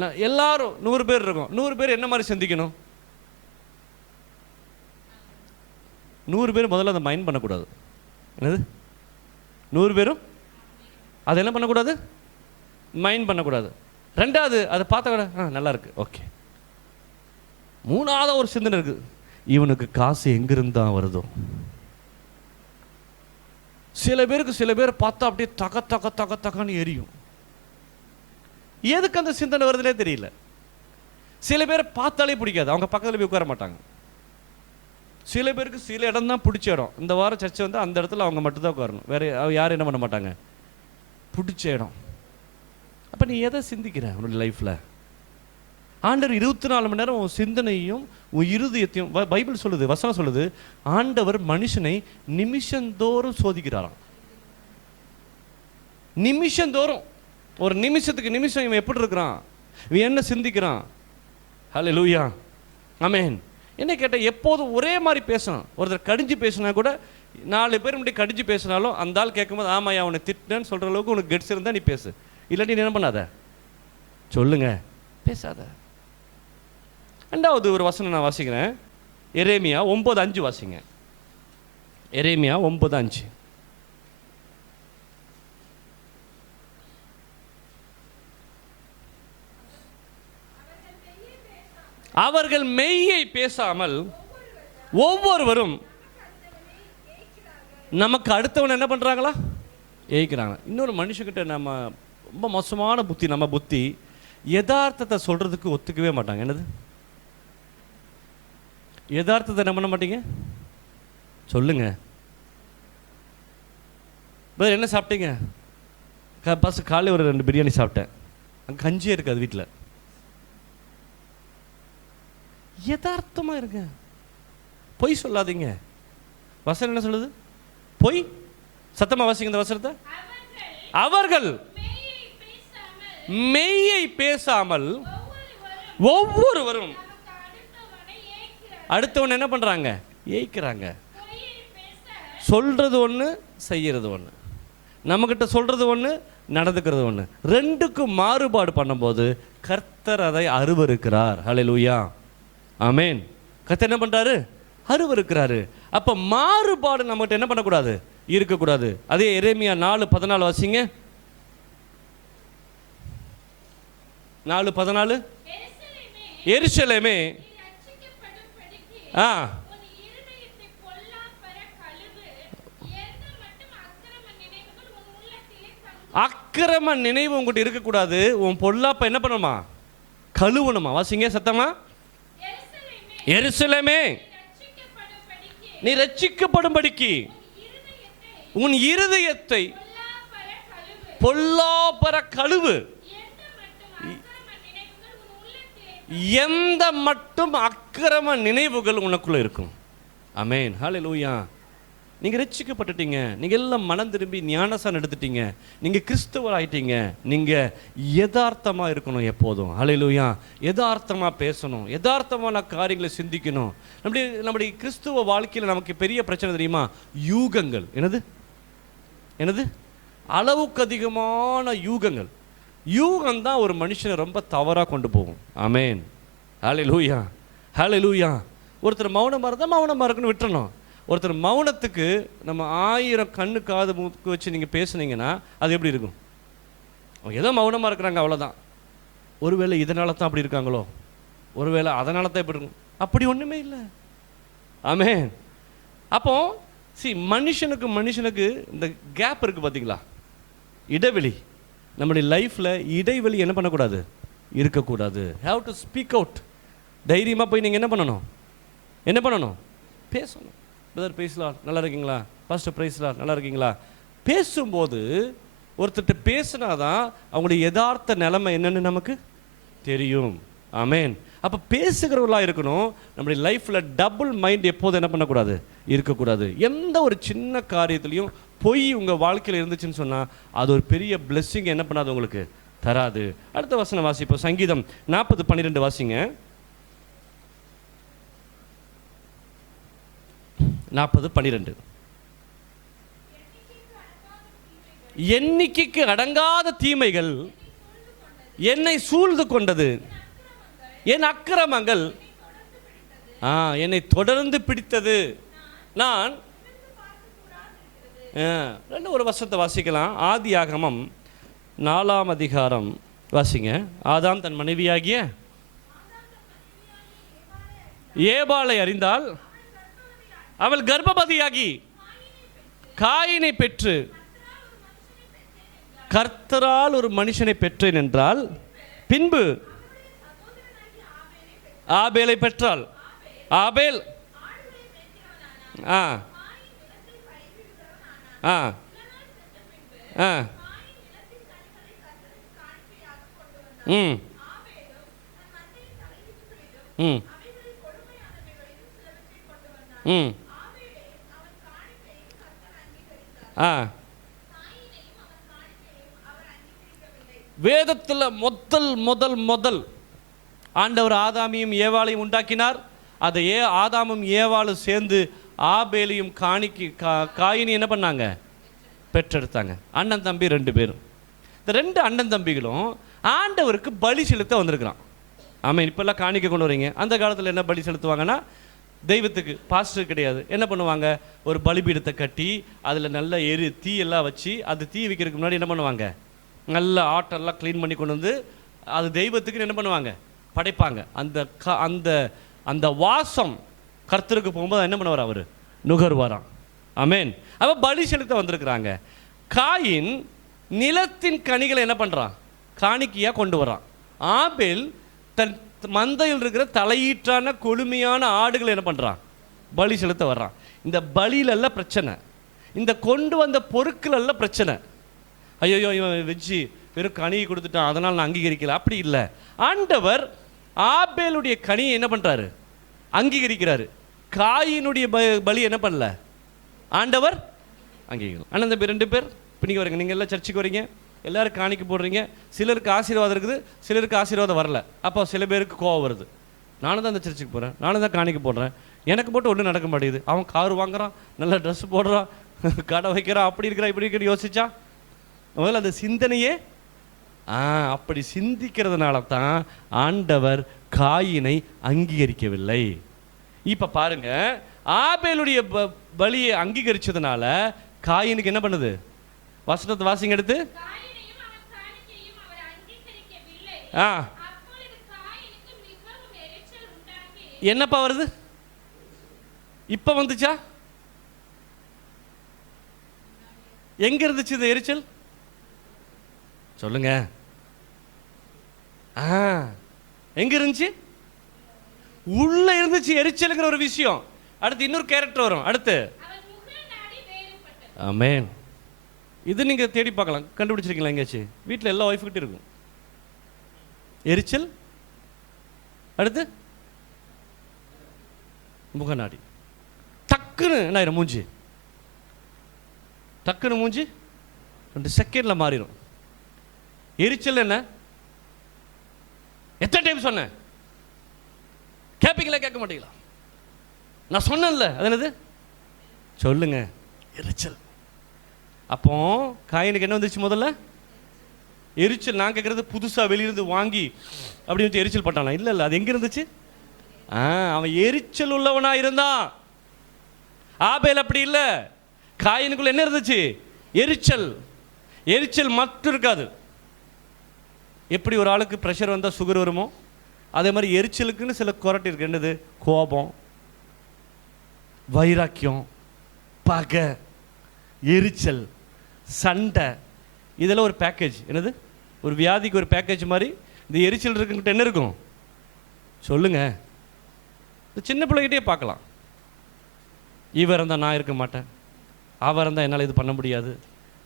நான் எல்லாரும் 100 பேர் இருக்கும், 100 பேர் என்ன மாதிரி சிந்திக்கணும், 100 பேர் முதல்ல அதை மைண்ட் பண்ணக்கூடாது. என்னது, 100 பேரும் அதை என்ன பண்ணக்கூடாது, மைண்ட் பண்ணக்கூடாது. ரெண்டாவது அதை பார்த்த கூட நல்லா இருக்கு, ஓகே. மூணாவது ஒரு சிந்தனை இருக்குது, இவனுக்கு காசு எங்கிருந்து தான் வருதோ. சில பேரை பார்த்தா அப்படியே தகன்னு எரியும். எதுக்கு அந்த சிந்தனை வருதுனே தெரியல. சில பேரை பார்த்தாலே பிடிக்காது, அவங்க பக்கத்தில் போய் உட்கார மாட்டாங்க. சில பேருக்கு சில இடம் தான் பிடிச்ச இடம். இந்த வாரம் சர்ச்சை வந்து அந்த இடத்துல அவங்க மட்டும்தான் உட்காரணும், வேற யாரும் என்ன பண்ண மாட்டாங்க, பிடிச்ச இடம். அப்போ நீ எதை சிந்திக்கிற உன்னோட லைஃப்பில்? ஆண்டவர் 24 மணி நேரம் உன் சிந்தனையும் உன் இருதயத்தையும், பைபிள் சொல்லுது, வசனம் சொல்லுது, ஆண்டவர் மனுஷனை நிமிஷந்தோறும் சோதிக்கிறாராம். நிமிஷந்தோறும், ஒரு நிமிஷத்துக்கு நிமிஷம் இவன் எப்படி இருக்கிறான், இவன் என்ன சிந்திக்கிறான். ஹல்லேலூயா, ஆமென். என்ன கேட்டால் எப்போதும் ஒரே மாதிரி பேசணும். ஒருத்தர் கடிஞ்சு பேசினா கூட 4 பேர் முன்னாடி கடிஞ்சு பேசினாலும் அந்த ஆள் கேட்கும்போது ஆமாம் அவனை திட்டினேன்னு சொல்கிற அளவுக்கு உனக்கு கெட்ஸ் இருந்தால் நீ பேசு, இல்லாட்டி நீ என்ன பண்ணாத, சொல்லுங்க, பேசாத. ரெண்டாவது ஒரு வசனம் நான் வாசிக்கிறேன், எரேமியா 9:5 வாசிங்க. எரேமியா 9:5. அவர்கள் மெய்யை பேசாமல் ஒவ்வொருவரும் நமக்கு அடுத்தவன் என்ன பண்ணுறாங்களா, ஏய்க்கிறாங்க. இன்னொரு மனுஷங்கிட்ட நம்ம ரொம்ப மோசமான புத்தி, நம்ம புத்தி யதார்த்தத்தை சொல்கிறதுக்கு ஒத்துக்கவே மாட்டாங்க. என்னது, யதார்த்தத்தை என்ன பண்ண மாட்டீங்க? சொல்லுங்க. என்ன சாப்பிட்டீங்க? ஃபஸ்ட்டு காலையில் ஒரு 2 பிரியாணி சாப்பிட்டேன். அங்கே கஞ்சியே இருக்காது வீட்டில். யதார்த்தமாக இருங்க, பொய் சொல்லாதீங்க. வசனம் என்ன சொல்லுது? பொய் சத்தமாக வாசிங்க இந்த வசனத்தை. அவர்கள் மெய்யை பேசாமல் ஒவ்வொருவரும் அடுத்தவன் என்ன பண்றாங்க? ஏய்க்கிறாங்க. சொல்றது ஒன்று, செய்யறது ஒன்று. நம்மகிட்ட சொல்றது ஒன்று, நடந்துக்கிறது ஒன்று. ரெண்டுக்கும் மாறுபாடு பண்ணும்போது கர்த்தர் அதை அருவருக்கிறார். ஹல்லேலூயா, ஆமென். கர்த்தர் என்ன பண்றாரு? அருவருக்கிறாரு. அப்ப மாறுபாடு நம்மகிட்ட என்ன பண்ணக்கூடாது? இருக்கக்கூடாது. அதே எரேமியா 4:14 வாசிங்க. 4:14. எருசலேமே அக்கிரம நினைவு உங்ககிட்ட இருக்கக்கூடாது. உன் பொல்லாப்ப என்ன பண்ணணுமா? கழுவணுமா? வாசிங்க சத்தமா. எருசலேமே நீ ரட்சிக்கப்படும்படிக்கு உன் இருதயத்தை பொல்லாப்பர கழுவு. எந்த மட்டும் அக்கிரம நினைவுகள் உனக்குள்ள இருக்கும். ஆமென், ஹல்லேலூயா. நீங்க ரட்சிக்கப்பட்டுட்டீங்க, நீங்க எல்லாம் மனம் திரும்பி ஞானசானம் எடுத்துட்டீங்க, நீங்க கிறிஸ்தவர் ஆயிட்டீங்க. நீங்க யதார்த்தமா இருக்கணும் எப்போதும். ஹல்லேலூயா. யதார்த்தமா பேசணும், யதார்த்தமான காரியங்களை சிந்திக்கணும். நம்முடைய கிறிஸ்துவ வாழ்க்கையில் நமக்கு பெரிய பிரச்சனை தெரியுமா? யூகங்கள். என்னது? அளவுக்கு அதிகமான யூகங்கள். யூகம் தான் ஒரு மனுஷனை ரொம்ப தவறாக கொண்டு போகும். ஆமென், ஹல்லேலூயா, ஹல்லேலூயா. ஒருத்தர் மௌனமாக இருந்தால் மௌனமாக இருக்குன்னு விட்டுறணும். ஒருத்தர் மௌனத்துக்கு நம்ம 1000 கண்ணு காது மூக்கு வச்சு நீங்கள் பேசுனீங்கன்னா அது எப்படி இருக்கும்? அவங்க ஏதோ மௌனமாக இருக்கிறாங்க, அவ்வளோதான். ஒருவேளை இதனால தான் அப்படி இருக்காங்களோ, ஒருவேளை அதனால தான் இப்படி இருக்கும். அப்படி ஒன்றுமே இல்லை. ஆமென். அப்போ மனுஷனுக்கு இந்த கேப் இருக்குது பார்த்தீங்களா? இடைவெளி. நம்முடைய லைஃப்பில் இடைவெளி என்ன பண்ணக்கூடாது? இருக்கக்கூடாது. Have to speak out. தைரியமாக போய் நீங்கள் என்ன பண்ணணும்? பேசணும். பிரதர் பிரைஸ்லார்ட், நல்லா இருக்கீங்களா? பாஸ்டர் பிரைஸ்லார்ட், நல்லா இருக்கீங்களா? பேசும்போது ஒருத்தர்கிட்ட பேசினாதான் அவங்களுடைய யதார்த்த நிலைமை என்னன்னு நமக்கு தெரியும். ஆமென். அப்போ பேசுகிறவர்களாக இருக்கணும். நம்முடைய லைஃப்பில் டபுள் மைண்ட் எப்போதும் என்ன பண்ணக்கூடாது? இருக்கக்கூடாது. எந்த ஒரு சின்ன காரியத்துலையும் பொய் உங்கள் வாழ்க்கையில் இருந்துச்சுன்னு சொன்னால் அது ஒரு பெரிய பிளெஸ்ஸிங் என்ன பண்ணாது? உங்களுக்கு தராது. அடுத்த வசனம் வாசிப்போம். சங்கீதம் 40:12 வாசிங்க. 40:12. எண்ணிக்கைக்கு அடங்காத தீமைகள் என்னை சூழ்ந்து கொண்டது, என் அக்கிரமங்கள் என்னை தொடர்ந்து பிடித்தது. நான் ஒரு வசனத்தை வாசிக்கலாம். ஆதியாகமம் 4ஆம் அதிகாரம் வாசிங்க. ஆதாம் தன் மனைவியாகிய ஏபாளை அறிந்தால் அவள் கர்ப்பவதியாகி காயினை பெற்று கர்த்தரால் ஒரு மனுஷனை பெற்றேன் என்றால் பின்பு ஆபேலை பெற்றாள். ஆபேல் வேதத்தில் முதல் ஆண்டவர் ஆதாமையும் ஏவாளையும் உண்டாக்கினார். அதை ஆதாமும் ஏவாளும் சேர்ந்து ஆபேலையும் காயினி என்ன பண்ணாங்க? பெற்றெடுத்தாங்க. அண்ணன் தம்பி 2 பேரும். இந்த 2 அண்ணன் தம்பிகளும் ஆண்டவருக்கு பலி செலுத்த வந்திருக்கிறான். ஆமாம், இப்போல்லாம் காணிக்க கொண்டு வரீங்க. அந்த காலத்தில் என்ன பலி செலுத்துவாங்கன்னா, தெய்வத்துக்கு பாஸ்டர் கிடையாது, என்ன பண்ணுவாங்க? ஒரு பலிபீடத்தை கட்டி அதில் நல்ல தீயெல்லாம் வச்சு அது தீ வைக்கிறதுக்கு முன்னாடி என்ன பண்ணுவாங்க? நல்ல ஆட்டெல்லாம் க்ளீன் பண்ணி கொண்டு வந்து அது தெய்வத்துக்கு என்ன பண்ணுவாங்க? படைப்பாங்க. அந்த வாசம் கர்த்தருக்கு போகும்போது என்ன பண்ணுவார்? அவர் நுகர்வாராம். ஆமென். அவ பலி செலுத்த வந்திருக்கிறாங்க. காயின் நிலத்தின் கனிகளை என்ன பண்ணுறான்? காணிக்கையாக கொண்டு வரான். ஆபேல் தன் மந்தையில் இருக்கிற தலையீற்றான கொழுமையான ஆடுகளை என்ன பண்ணுறான்? பலி செலுத்த வர்றான். இந்த பலியில பிரச்சனை, இந்த கொண்டு வந்த பொருட்கள் பிரச்சனை. ஐயோ இவன் வச்சு வெறும் கனியை கொடுத்துட்டான், அதனால் நான் அங்கீகரிக்கல. அப்படி இல்லை. ஆண்டவர் ஆபேலுடைய கனியை என்ன பண்ணுறாரு? அங்கீகரிக்கிறாரு. காயினுடைய பலி என்ன பண்ணல? ஆண்டவர் அங்கீகரிக்கல. ஆனால் இந்த 2 பேர் இப்போ நீங்கள் வரீங்க, நீங்கள் எல்லாம் சர்ச்சுக்கு வரீங்க, எல்லோரும் காணிக்க போடுறீங்க. சிலருக்கு ஆசீர்வாதம் இருக்குது, சிலருக்கு ஆசீர்வாதம் வரல. அப்போ சில பேருக்கு கோவம் வருது. நானும் தான் அந்த சர்ச்சுக்கு போகிறேன், நானும் தான் காணிக்க போடுறேன், எனக்கு மட்டும் ஒன்றும் நடக்க மாட்டேங்குது. அவன் கார் வாங்குறான், நல்ல ட்ரெஸ் போடுறான், கடை வைக்கிறான், அப்படி இருக்கிறான் இப்படி இருக்கிற யோசிச்சா முதல்ல அந்த சிந்தனையே அப்படி சிந்திக்கிறதுனால தான் ஆண்டவர் காயினை அங்கீகரிக்கவில்லை. இப்போ பாருங்க, ஆபேலுடைய பலியை அங்கீகரிச்சதுனால காயினுக்கு என்ன பண்ணுது? வசனத்தை வாசிங்க எடுத்து. என்னப்பா வருது? இப்ப வந்துச்சா? எங்க இருந்துச்சு இந்த எரிச்சல்? சொல்லுங்க. எங்க இருந்துச்சு? உள்ள இருந்துச்சு எரிச்சல்ங்கிற ஒரு விஷயம். அடுத்து இன்னொரு கேரக்டர் வரும். அடுத்து ஆமென். இது நீங்க தேடி பார்க்கலாம், கண்டுபிடிச்சிருக்கீங்களா? எங்கேயாச்சும் வீட்டில் எல்லா ஒய்ஃப் கிட்ட இருக்கும் எரிச்சல். அடுத்து முகநாடி. டக்குன்னு என்ன ஆயிரும்? மூஞ்சி டக்குன்னு மூஞ்சி 2 செகண்ட்ல மாறிடும். எரிச்சல் என்ன? எத்தனை டைம் சொன்னேன்? கேட்பீங்களா கேட்க மாட்டீங்களா? நான் சொன்னேன்ல, அது என்னது? சொல்லுங்க, எரிச்சல். அப்போ காயினுக்கு என்ன வந்துச்சு? முதல்ல எரிச்சல். நான் கேட்கறது புதுசாக வெளியிருந்து வாங்கி அப்படின்னு எரிச்சல் பட்டானா? இல்லை இல்லை, அது எங்க இருந்துச்சு? அவன் எரிச்சல் உள்ளவனா இருந்தான். ஆபேல் அப்படி இல்லை. காயினுக்குள்ள என்ன இருந்துச்சு? எரிச்சல். எரிச்சல் மட்டும் இருக்காது. எப்படி ஒரு ஆளுக்கு ப்ரெஷர் வந்தால் சுகர் வருமோ, அதே மாதிரி எரிச்சலுக்குன்னு சில குரட்டு இருக்கு. என்னது? கோபம், வைராக்கியம், பகை, எரிச்சல், சண்டை. இதெல்லாம் ஒரு பேக்கேஜ். என்னது? ஒரு வியாதிக்கு ஒரு பேக்கேஜ் மாதிரி இந்த எரிச்சல் இருக்குங்கிட்ட என்ன இருக்கும்? சொல்லுங்க. இந்த சின்ன பிள்ளைகிட்டே பார்க்கலாம். இவர் இருந்தால் நான் இருக்க மாட்டேன், அவர் இருந்தால் என்னால் இது பண்ண முடியாது,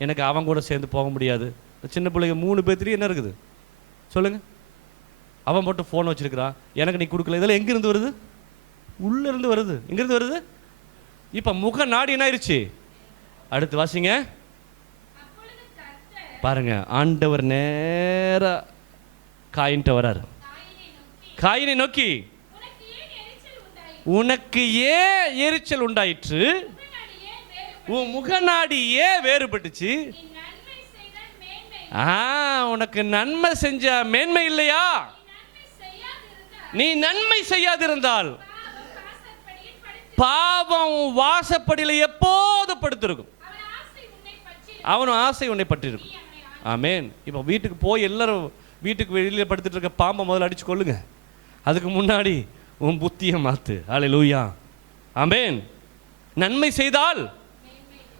எனக்கு அவங்க கூட சேர்ந்து போக முடியாது. இந்த சின்ன பிள்ளைங்க 3 பேர்த்துலேயும் என்ன இருக்குது? சொல்லுங்க. அவன் மட்டும் ஃபோன் வச்சிருக்கிறான், எனக்கு நீ கொடுக்கல. இதெல்லாம் எங்கேருந்து வருது? உள்ளேருந்து வருது. எங்கேருந்து வருது? இப்போ முக நாடி என்ன ஆயிடுச்சு? அடுத்து வாசிங்க பாருங்க. ஆண்டவர் நேரா காயின்ட்ட வராரு. காயினை நோக்கி, உனக்கு ஏன் எரிச்சல் உண்டாயிற்று? உன் முகநாடி ஏன் வேறுபட்டுச்சு? உனக்கு நன்மை செஞ்ச மேன்மை இல்லையா? நீ நன்மை செய்யாதிருந்தால் பாவம் வாசப்படியில் எப்போது படுத்திருக்கும். அவனும் ஆசை உன்னை பற்றி இருக்கும். ஆமேன். இப்போ வீட்டுக்கு போய் எல்லாரும் வீட்டுக்கு வெளியில் படுத்துட்டு இருக்க பாம்பை முதல்ல அடிச்சு கொள்ளுங்க. அதுக்கு முன்னாடி உன் புத்தியை மாத்து. ஹல்லேலூயா. ஆமேன். நன்மை செய்தால்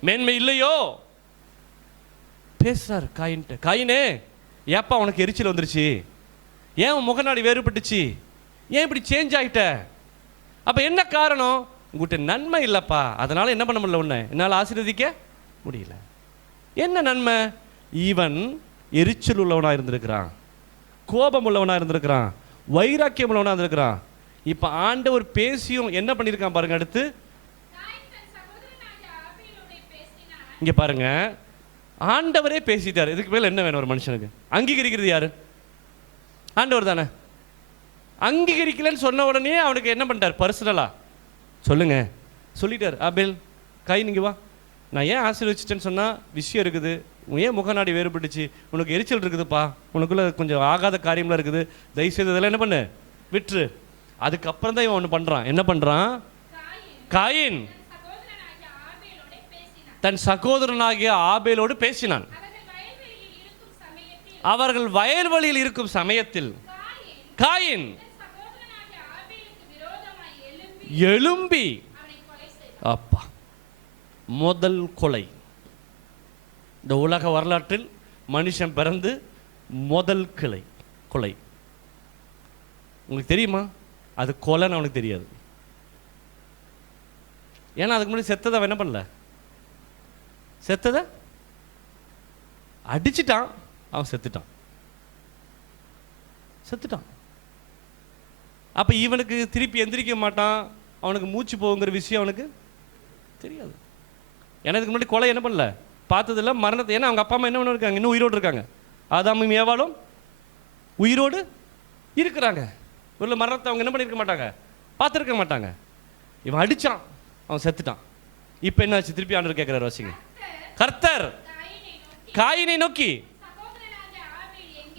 மேன்மை இல்லையோ? பேசுறார் காயின்ட்ட. காயினே, ஏப்பா உனக்கு எரிச்சல் வந்துருச்சு? ஏன் உன் முகநாடி வேறுபட்டுச்சு? ஏன் இப்படி சேஞ்ச் ஆகிட்ட? அப்போ என்ன காரணம்? உங்கள்கிட்ட நன்மை இல்லைப்பா, அதனால என்ன பண்ண முடியல, உன்னை என்னால் ஆசீர்வதிக்க முடியல. என்ன நன்மை? இவன் எரிச்சல் உள்ளவனாக இருந்திருக்கிறான், கோபம் உள்ளவனாக இருந்திருக்கிறான், வைராக்கியம் உள்ளவனாக இருந்திருக்கிறான். இப்போ ஆண்டவர் பேசியும் என்ன பண்ணியிருக்கான் பாருங்க. அடுத்து இங்கே பாருங்க, ஆண்டவரே பேசிட்டார். இதுக்கு மேலே என்ன வேணும் ஒரு மனுஷனுக்கு? அங்கீகரிக்கிறது யாரு? ஆண்டவர் தானே. அங்கீகரிக்கலன்னு சொன்ன உடனே அவனுக்கு என்ன பண்ணிட்டார்? பர்சனலா சொல்லுங்க சொல்லிட்டார். ஆபேல், காயின் இங்கே வா, நான் ஏன் ஆசீர்வதிச்சிட்டேன்னு சொன்னால் விஷயம் இருக்குது. ஏன் முகநாடி வேறுபட்டுச்சு? உனக்கு எரிச்சல் இருக்குதுப்பா, உனக்குள்ளே கொஞ்சம் ஆகாத காரியம்லாம் இருக்குது, தயவுசெய்து இதெல்லாம் என்ன பண்ணு, விட்டுரு. அதுக்கப்புறம் தான் இவன் ஒன்று பண்ணுறான். என்ன பண்ணுறான்? காயின் தன் சகோதரனாகிய ஆபேலோடு பேசினான். அவர்கள் வயல்வெளியில் இருக்கும் சமயத்தில் காயின் எழும்பி, அப்பா, முதல் கொலை. இந்த உலக வரலாற்றில் மனுஷன் பிறந்து முதல் கொலை. உங்களுக்கு தெரியுமா? அது கொலைன்னு அவனுக்கு தெரியாது. ஏன்னா அதுக்கு முன்னாடி செத்ததை அவன் என்ன பண்ணல, செத்ததை அடிச்சிட்டான், அவன் செத்துட்டான். அப்ப இவனுக்கு திருப்பி எந்திரிக்க மாட்டான், அவனுக்கு மூச்சு போகுங்கிற விஷயம் அவனுக்கு தெரியாது. ஏன்னா இதுக்கு முன்னாடி கொலை என்ன பண்ணல, பார்த்ததில்ல, மரணத்தை. ஏன்னா அவங்க அப்பா அம்மா என்ன இருக்காங்க, இன்னும் உயிரோடு இருக்காங்க. ஆதாமும் ஏவாளும் உயிரோடு இருக்கிறாங்க. ஒரு மரணத்தை அவங்க என்ன பண்ணியிருக்க மாட்டாங்க, பார்த்துருக்க மாட்டாங்க. இவன் அடிச்சான், அவன் செத்துட்டான். இப்போ என்னாச்சு? திருப்பி ஆண்டவர் கேட்கிறார், வாசிங்க. கர்த்தர் காயினை நோக்கி,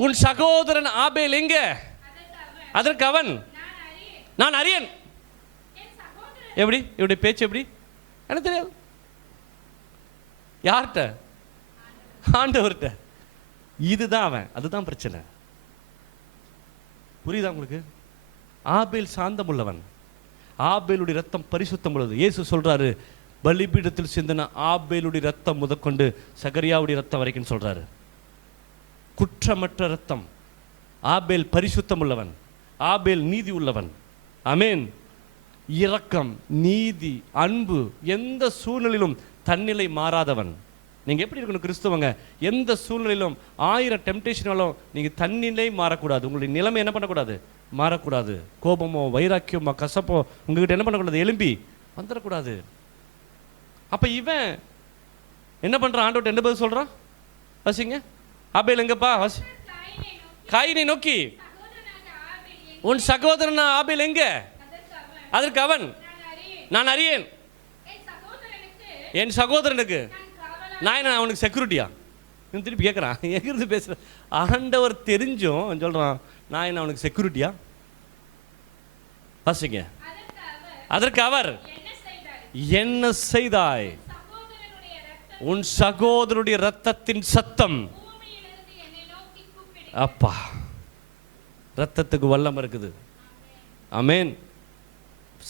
உன் சகோதரன் ஆபேல் எங்க? அதற்கு அவன், நான் அறியேன். எப்படி இவருடைய பேச்சு எப்படி எனக்கு தெரியாது. யார்கிட்ட? ஆண்டவர்கிட்ட. இதுதான் அவன், அதுதான் பிரச்சனை. புரியுதா உங்களுக்கு? ஆபேல் சாந்தம் உள்ளவன், ஆபேலுடைய ரத்தம் பரிசுத்தம் உள்ளது. இயேசு சொல்றாரு, பலிபீடத்தில் சிந்தின ஆபேலுடைய ரத்தம் முதற்கொண்டு சகரியாவுடைய ரத்தம் வரைக்கும் சொல்றாரு. குற்றமற்ற ரத்தம். ஆபேல் பரிசுத்தம் உள்ளவன், ஆபேல் நீதி உள்ளவன். ஆமென். இரக்கம், நீதி, அன்பு, எந்த சூழ்நிலையிலும் தன்னிலை மாறாதவன். நீங்க எப்படி இருக்கணும் கிறிஸ்தவங்க? எந்த சூழ்நிலையிலும் 1000 டெம்டேஷனாலும் நீங்க தன்னிலை மாறக்கூடாது. உங்களுடைய நிலைமை என்ன பண்ணக்கூடாது, மாறக்கூடாது. கோபமோ வைராக்கியமோ கசப்போ உங்ககிட்ட என்ன பண்ணக்கூடாது, எழும்பி வந்துடக்கூடாது. அப்ப இவன் என்ன பண்றான்? ஆண்டவர்ட்ட என்ன பதில் சொல்றான்? வாசிங்க. ஆபேல் எங்கப்பா? வாசி. காயினை நோக்கி, உன் சகோதரன் ஆபேல் எங்க? அதற்கு அவன், நான் அறியேன். என் சகோதரனுக்கு நான் என்ன, அவனுக்கு செக்யூரிட்டியா? இவன் திருப்பி கேட்குறான், எங்கிருந்து பேசுற? ஆண்டவர் தெரிஞ்சும் சொல்றான், நான் என்ன அவனுக்கு செக்யூரிட்டியா? வாசிங்க. அதற்கு அவர், என்ன செய்தாய்? உன் சகோதரனுடைய ரத்தத்தின் சத்தம். அப்பா, ரத்தத்துக்கு வல்லம் இருக்குது. ஆமென்.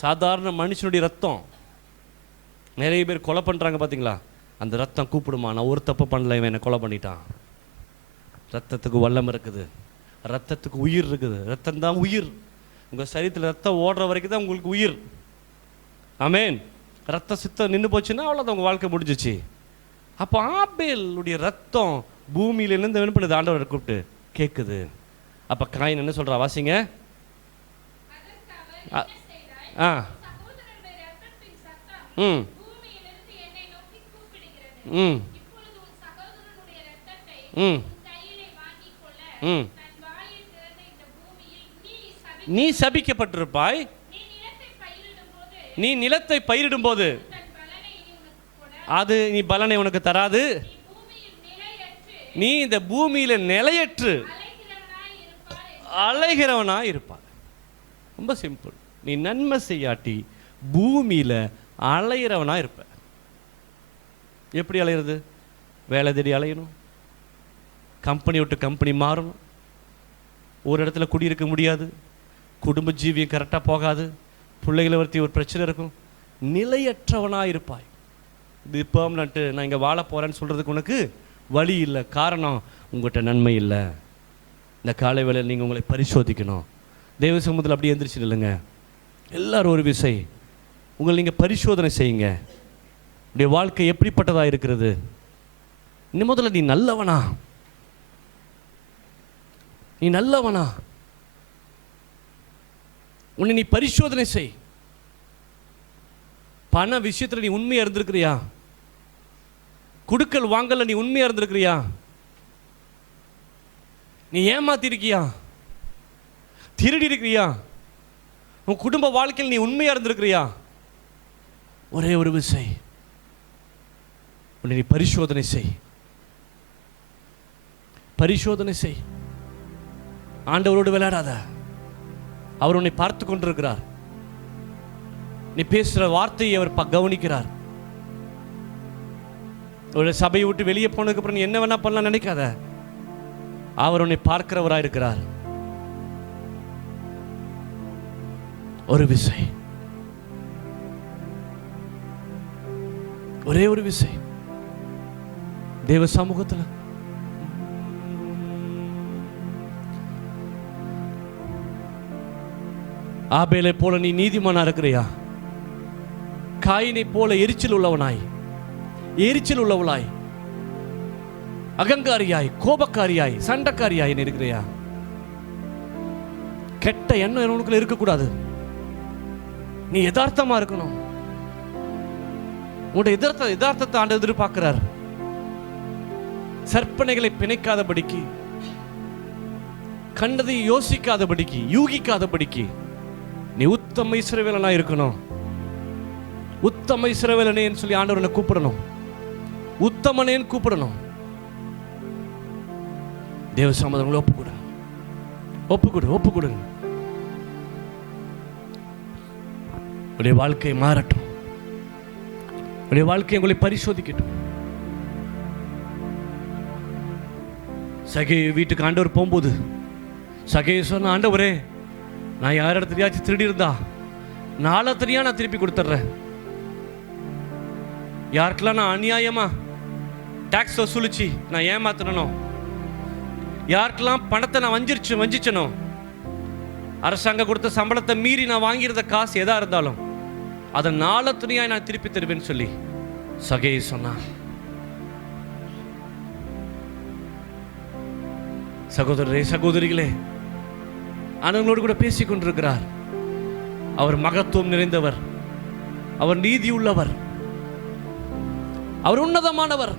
சாதாரண மனுஷனுடைய ரத்தம். நிறைய பேர் கொலை பண்றாங்க பாத்தீங்களா? அந்த ரத்தம் கூப்பிடுமா, நான் ஒரு தப்பு பண்ணல, இவன் என்னை கொலை பண்ணிட்டான். ரத்தத்துக்கு வல்லம் இருக்குது, ரத்தத்துக்கு உயிர் இருக்குது. ரத்தம் தான் உயிர். உங்க சரீரத்தில் ரத்தம் ஓடுற வரைக்கும் தான் உங்களுக்கு உயிர். ஆமென். ரத்த சித்தம் நின்று போச்சுன்னா அவ்வளோதான், உங்க வாழ்க்கை முடிஞ்சிச்சு. அப்போ ஆபேலுடைய ரத்தம் பூமியிலிருந்து என்ன பண்ணுது, ஆண்டவரை கூப்பிட்டு கேட்குது. அப்போ காயின் என்ன சொல்றா? வாசிங்க. ம் ம் ம் ம் நீ சபிக்கப்பட்டிருப்பாய். நீ நிலத்தை பயிரிடும் போது அது நீ பலனை உனக்கு தராது. நீ இந்த பூமியில நிலையற்று அலைகிறவனா இருப்பாய். ரொம்ப சிம்பிள். நீ நன்மை செய்யாட்டி பூமியில அலைகிறவனா இருப்ப. எப்படி அலையிறது? வேலை தேடி அலையணும், கம்பெனி விட்டு கம்பெனி மாறணும், ஒரு இடத்துல குடியிருக்க முடியாது, குடும்ப ஜீவியம் கரெக்டாக போகாது, பிள்ளைகளை ஒருத்தி ஒரு பிரச்சனை இருக்கும். நிலையற்றவனாக இருப்பாய். இது பெர்மனண்ட்டு, நான் இங்கே வாழ போகிறேன்னு சொல்கிறதுக்கு உனக்கு வழி இல்லை. காரணம், உங்கள்கிட்ட நன்மை இல்லை. இந்த காலை வேளையில் நீங்கள் உங்களை பரிசோதிக்கணும். தேவ சமூகத்தில் அப்படியே எந்திரிச்சு இல்லைங்க. எல்லாரும் ஒரு விசை உங்களை நீங்கள் பரிசோதனை செய்யுங்க. உடைய வாழ்க்கை எப்படிப்பட்டதாக இருக்கிறது? இன்னும் முதல்ல நீ நல்லவனா? நீ நல்லவனா? உன்னை நீ பரிசோதனை செய். பண விஷயத்தில் நீ உண்மையா இருந்திருக்கிறியா? குடுக்கல் வாங்கல நீ உண்மையா இருந்திருக்கிறியா? நீ ஏமாத்தி இருக்கியா? திருடி இருக்கிறியா? உன் குடும்ப வாழ்க்கையில் நீ உண்மையா இருந்திருக்கிறியா? ஒரே ஒரு விசை உன்னை நீ பரிசோதனை செய். பரிசோதனை செய். ஆண்டவரோடு விளையாடாத. அவர் உன்னை பார்த்து கொண்டிருக்கிறார். நீ பேசுற வார்த்தையை அவர் கவனிக்கிறார். ஒரு சபையை விட்டு வெளியே போனதுக்கு அப்புறம் நீ என்ன வேணா பண்ணலாம் நினைக்காத. அவர் உன்னை பார்க்கிறவராக இருக்கிறார். ஒரு விசை, ஒரே ஒரு விசை தேவ சமூகத்தில் ஆபேலை போல நீ நீதிமானா இருக்கிறியா? காயினை போல எரிச்சல் உள்ளவளாய், அகங்காரியாய், கோபக்காரியாய், சண்டைக்காரியாய் நீ இருக்கிறியா? கெட்ட எண்ணம் உனக்குள்ள இருக்கக்கூடாது. நீ யதார்த்தமா இருக்கணும். உன்னுடைய யதார்த்தத்தை ஆண்டவர் எதிர்பார்க்கிறார். சற்பனைகளை பிணைக்காதபடிக்கு, கண்டதை யோசிக்காதபடிக்கு, யூகிக்காதபடிக்கு நீ உத்தம இஸ்ரவேலனா இருக்கணும். உத்தம இஸ்ரவேலனேன்னு சொல்லி ஆண்டவரை கூப்பிடணும். உத்தமனேன்னு கூப்பிடணும். தேவ சமாதானங்களை ஒப்பு கொடுங்க. உடைய வாழ்க்கை மாறட்டும். உடைய வாழ்க்கை உங்களை பரிசோதிக்கட்டும். சகே வீட்டுக்கு ஆண்டவர் போகும்போது சகையை சொன்ன, ஆண்டவரே, நான் யார் இடத்துலயாச்சும் திருடி இருந்தா நாளத்தனையா நான் திருப்பி கொடுத்துட்றேன். யாருக்கெல்லாம் நான் அநியாயமா டாக்ஸ் வசூலிச்சு நான் ஏமாத்தனோ, யாருக்கெல்லாம் பணத்தை நான் வஞ்சிச்சனோ, அரசாங்கம் கொடுத்த சம்பளத்தை மீறி நான் வாங்கியிருந்த காசு எதா இருந்தாலும் அதை நாளத்தனையா நான் திருப்பி தருவேன்னு சொல்லி சகையை சொன்னான். சகோதரரே, சகோதரிகளே, ஆனவங்களோடு கூட பேசிக் கொண்டிருக்கிறார். அவர் மகத்துவம் நிறைந்தவர், அவர் நீதி உள்ளவர், அவர் உன்னதமானவர்,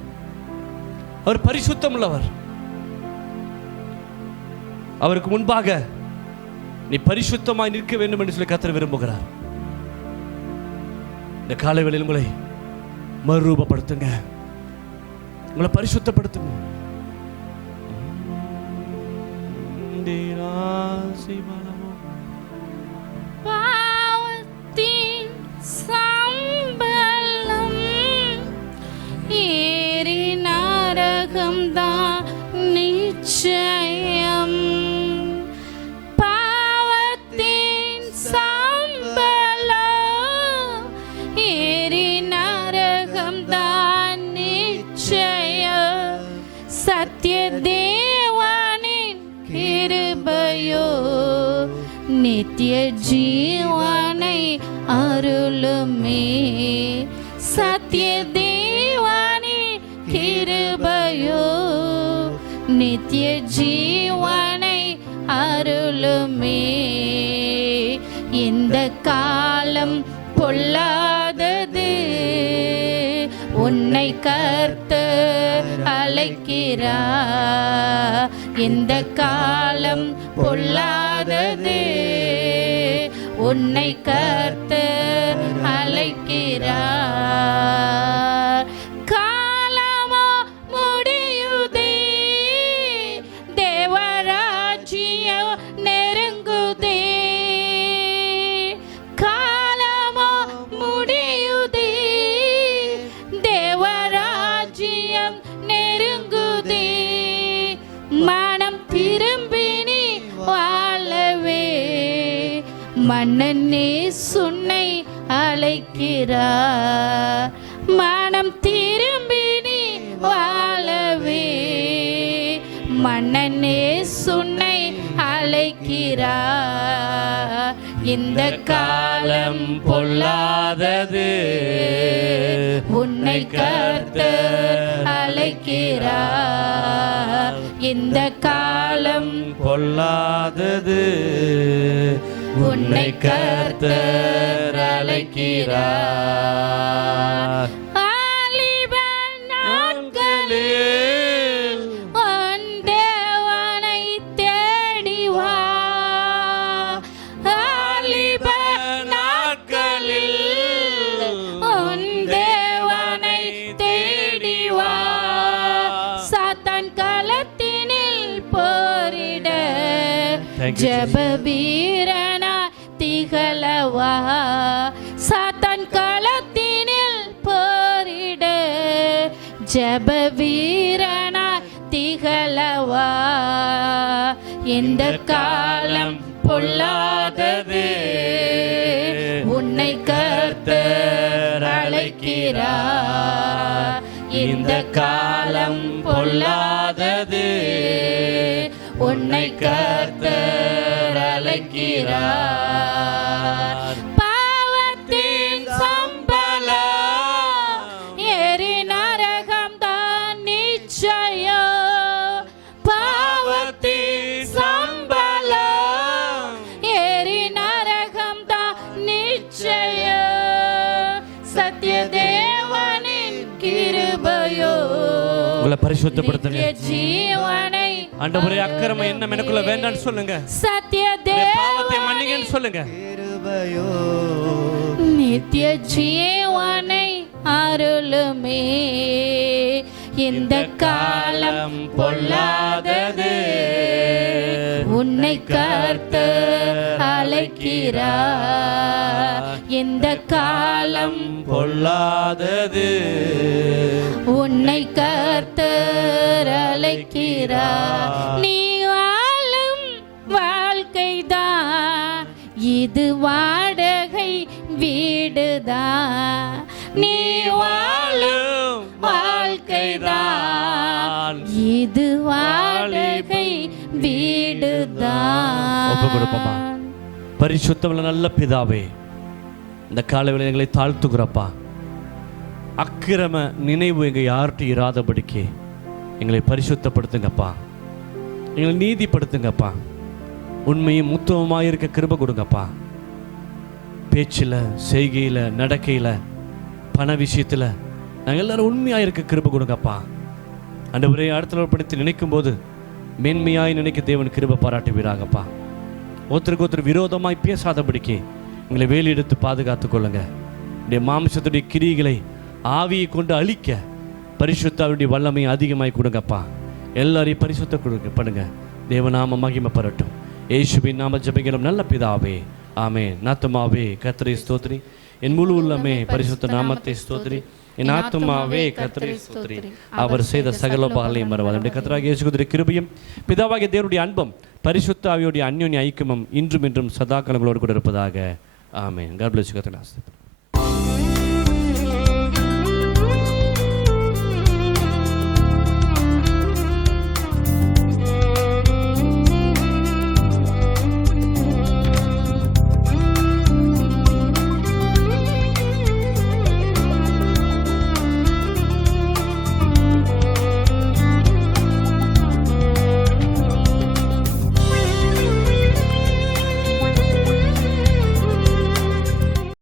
அவர் பரிசுத்தம் உள்ளவர். அவருக்கு முன்பாக நீ பரிசுத்தமாய் நிற்க வேண்டும் என்று சொல்லி கர்த்தர் விரும்புகிறார். இந்த காலை வேளையில் உங்களை மறுரூபப்படுத்துங்க, உங்களை பரிசுத்தப்படுத்துங்க. பாவத்தின் சம்பளம் ஏறி நரகம்தான் நிச்சயம். பாவத்தின் சம்பளம் ஏறி நரகம்தான் நிச்சயம். சத்திய தேவனின் கிருபையோ நித்திய ஜீவனை அருளுமே. சத்திய தேவனின் கிருபையோ நித்திய ஜீவனை அருளுமே. இந்த காலம் பொல்லாதது, உன்னை கர்த்தர் அழைக்கிறார். இந்த காலம் பொல்லாதது, உன்னை கர்த்தர் அழைக்கிறார். காலமோ முடியுதே, தேவராஜ்யம் நெருங்குதே. காலமோ முடியுதே, தேவராஜ்யம் நெருங்குதே. மனம் திரும்பி நீ வாழவே மன்னனே சுன்னை அழைக்கிறார். மனம் திரும்பி நீ வாழவே மன்னனே சுன்னை அழைக்கிறார். இந்த காலம் பொல்லாதது, உன்னை கர்த்தர் அழைக்கிறார். இந்த காலம் பொல்லாதது, உன்னை கர்த்தர் அழைக்கிறார். ஆலிப நாட்களில் உன் தேவனை தேடி வா. ஆலிப நாட்களில் உன் தேவனை தேடி வா. சாத்தான் களத்தினில் போரிட ஜெபவீரனா திகழவா. சாத்தான் களத்தினில் போரிட ஜெபவீரனா திகழவா. இந்த காலம் பொல்லாதது, உன்னை கர்த்தர் அழைக்கிறார். இந்த காலம் பொல்லாதது, உன்னை கர்த்தர் அழைக்கிறார். பாவத்தின் சம்பளம் எரி நரகம்தான் நிச்சயம். பாவத்தின் சம்பளம் எரி நரகம்தான் நிச்சயம். சத்திய தேவனின் கிருபையோ உங்களை பரிசுத்தப்படுத்துங்க. நித்திய ஜீவனை ஆண்டவரே, அக்கிரமம் என்ன எனக்குள்ள வேண்டாம்னு சொல்லுங்க. சத்திய பாவத்தை மன்னிங்கன்னு தேவனை சொல்லுங்க. நித்திய ஜீவனை அருளுமே. இந்த காலம் பொல்லாதது, உன்னை கர்த்தர் அழைக்கிறார். இந்த காலம் பொல்லாதது, உன்னை கர்த்தர் அழைக்கிறார். நீ வாழும் வாழ்க்கைதான் இது வாடகை வீடுதான். நீ வாழும் வாழ்க்கைதான் இது வாடகை ஒப்பு கொடுப்போமா? வீடுதான். பரிசுத்தமுள்ள நல்ல பிதாவே, இந்த காலையில் எங்களை தாழ்த்துகிறப்பா. அக்கிரம நினைவு எங்கள் யார்கிட்ட இராதபடிக்கு எங்களை பரிசுத்தப்படுத்துங்கப்பா. எங்களை நீதிப்படுத்துங்கப்பா. உண்மையும் முத்துவமாக இருக்க கிருபை கொடுங்கப்பா. பேச்சில், செய்கையில், நடக்கையில், பண விஷயத்தில் நாங்கள் எல்லாரும் உண்மையாக இருக்க கிருபை கொடுங்கப்பா. ஆண்டவரே, அடுத்தவர்படுத்தி நினைக்கும் போது மேன்மையாய் நினைக்க தேவன் கிருபை பாராட்டுவீராகப்பா. ஒருத்தருக்கு ஒருத்தர் விரோதமாய் பேசாதபடிக்கு எங்களை வேலையெடுத்து பாதுகாத்து கொள்ளுங்க. உடைய மாம்சத்துடைய கிரிகளை ஆவியை கொண்டு அழிக்க பரிசுத்தாவுடைய வல்லமையை அதிகமாய் கொடுங்கப்பா. எல்லாரையும் பரிசுத்த கொடுங்க பண்ணுங்க. தேவநாம மகிமை பரட்டும். இயேசுவின் நாம ஜெபிக்கிறோம் நல்ல பிதாவே, ஆமென். நாத்துமாவே கர்த்தரை ஸ்தோத்திரி, என் முழு உள்ளமே பரிசுத்த நாமத்தை ஸ்தோத்திரி. என் ஆத்துமாவே கர்த்தரை ஸ்தோத்திரி, அவர் செய்த சகல உபகாரங்களையும் மறவாதே. நம்முடைய கர்த்தராகிய இயேசு கிறிஸ்துவின் கிருபையும் பிதாவாகிய தேவனுடைய அன்பும் பரிசுத்த ஆவியுடைய அந்யோன்ய ஐக்கியமும் இன்றும் இன்றும் சதா காலங்களோடு கூட இருப்பதாக. ஆமென். God bless you.